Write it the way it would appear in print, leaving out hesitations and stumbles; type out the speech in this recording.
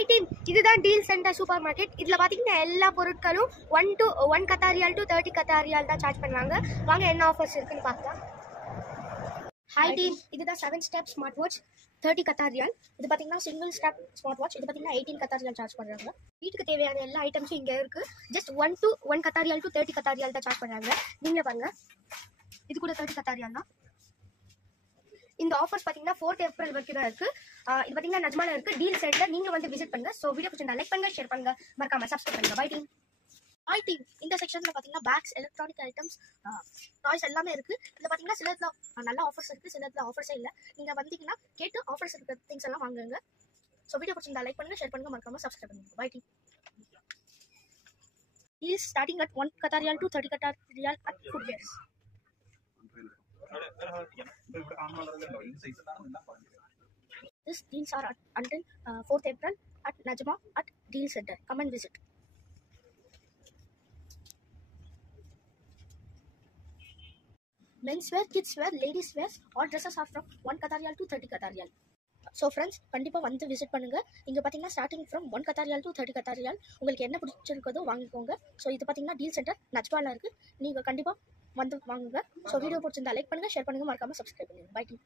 High team, இதுதான் deal centre super market. இதில் பார்த்தீங்கன்னா எல்லா பொருட்களும் 1 Qatar Riyal to 30 Qatar Riyal தான் சார்ஜ் பண்ணுவாங்க. வாங்க என்ன ஆஃபர்ஸ் இருக்குன்னு பார்க்கலாம். ஹை டீம், இதுதான் 7 step smart watch 30 Qatar Riyal. இது பார்த்தீங்கன்னா சிங்கிள் ஸ்டெப் ஸ்மார்ட் வாட்ச். இது பார்த்தீங்கன்னா 18 Qatar Riyal சார்ஜ் பண்ணுறாங்க. வீட்டுக்கு தேவையான எல்லா ஐட்டம்ஸும் இங்கே இருக்குது. Just 1 Qatar Riyal to 30 Qatar Riyal தான் சார்ஜ் பண்ணுறாங்க. நீங்களே பாருங்கள், இது கூட 30 Qatar Riyal தான். இந்த ஆஃபர்ஸ் பார்த்தீங்கன்னா 4th April வரைக்கும் தான் இருக்குது. இது பார்த்தீங்கன்னா நஜ்மால இருக்குது டீல் சென்டர். நீங்கள் வந்து விசிட் பண்ணுங்கள். ஸோ வீடியோ பிடிச்சிருந்தா லைக் பண்ணுங்கள், ஷேர் பண்ணுங்கள், மறக்காம சப்ஸ்கிரைப் பண்ணுங்கள். Bye team. ஹை டீம், இந்த செக்ஷனில் பார்த்தீங்கன்னா பேக்ஸ், எலக்ட்ரானிக் ஐட்டம்ஸ், டாய்ஸ் எல்லாமே இருக்குது. இதில் பார்த்தீங்கன்னா சிலத்தில் நல்ல ஆஃபர்ஸ் இருக்குது, சிலத்தில் ஆஃபர்ஸே இல்லை. நீங்கள் வந்தீங்கன்னா கேட்டு ஆஃபர்ஸ் இருக்கிற திங்ஸ் எல்லாம் வாங்குங்க. ஸோ வீடியோ பிடிச்சிருந்தா லைக் பண்ணுங்கள், ஷேர் பண்ணுங்கள், மறக்காம சப்ஸ்கிரைப் பண்ணுங்கள். Bye team. Is starting at 1 Qatar Riyal to 30 Qatar Riyal at footwears. These deals are until 4th April at Najma at Deal Center. Come and visit. Menswear, kidswear, ladies wear, all dresses are from 1 Qatar Riyal to 30 Qatar Riyal. So friends, கண்டிப்பாக வந்து visit பண்ணுங்கள். இங்கே பார்த்தீங்கன்னா starting from 1 Qatar Riyal to 30 Qatar Riyal. உங்களுக்கு என்ன பிடிச்சிருக்கதோ வாங்கிக்கோங்க. So இது பார்த்தீங்கன்னா டீல் சென்டர் நஜ்பாவில் இருக்குது. நீங்கள் கண்டிப்பாக வந்து வாங்குங்க. ஸோ வீடியோ பிடிச்சிருந்தா லைக் பண்ணுங்கள், ஷேர் பண்ணுங்கள், மறக்காமல் சப்ஸ்கிரைப் பண்ணுங்கள். Bye team.